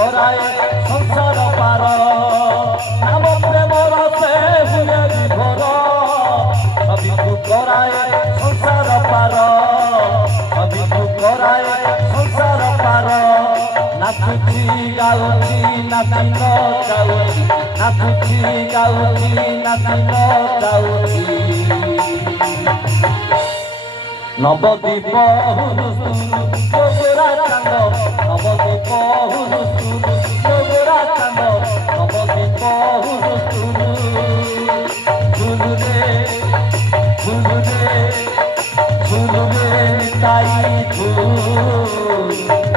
संसार पार नाम प्रेमर से हुए विभोर सभी कराए संसार पार सभी कराए संसार पार नाचुची गाउची नाची न गाउची नाचुची गाउची नाची न गाउची नवदीप हुरुसुरु चांद नवदीप हुरुसुरु चांद नवदीप हुरुसुरु झुलुरे झुलुरे झुलुरे ताई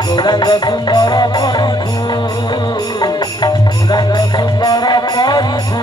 गौरांग सुंदर परिधु गौरांग सुंदर परिधु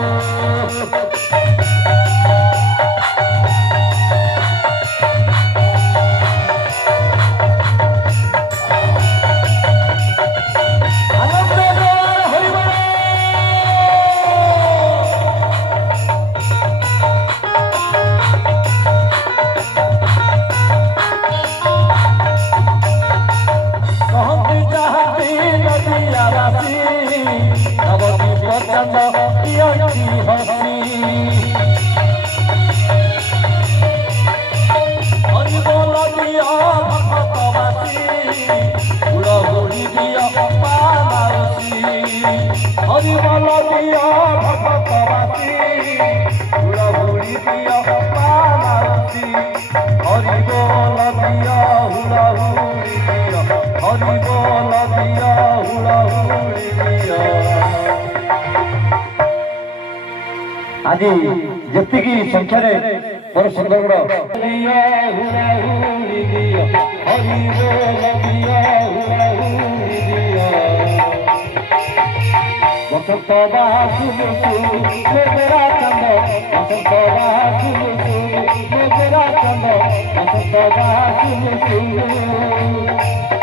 हरि बोल दिया भगवती हुड़ाहुड़ी दिया पालासी हरि बोल दिया हुड़ाहुड़ी दिया हरि बोल दिया हुड़ाहुड़ी दिया आज जतिकी संख्या मोर सुंदरगढ़ दिया हुड़ाहुड़ी दिया हरि बोल दिया हुड़ाहुड़ी दिया वसंत बासुलु मेरा चंद वसंत बासुलु मेरा चंद वसंत बासुलु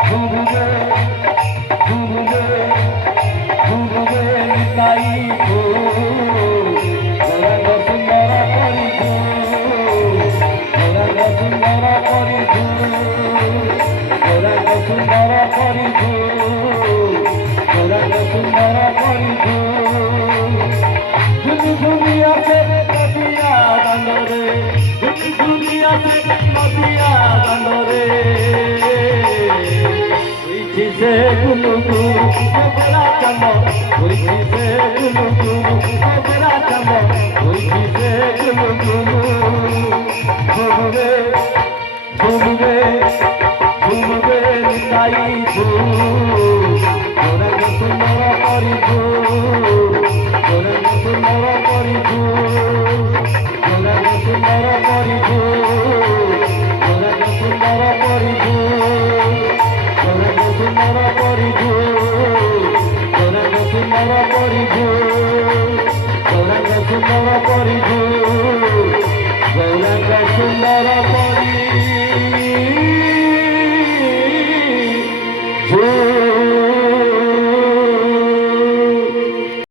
झुरुरे झुरुरे झुरुरे निताई गौरांग सुंदर परिधु गौरांग सुंदर परिधु गौरांग सुंदर परिधु गौरांग सुंदर परिधु दुनिया से नदिया गंडोरे दुनिया से नदिया गंडोरे से गुलुगु मेरा चंद से गुलुगु मेरा चंद से गुलुगु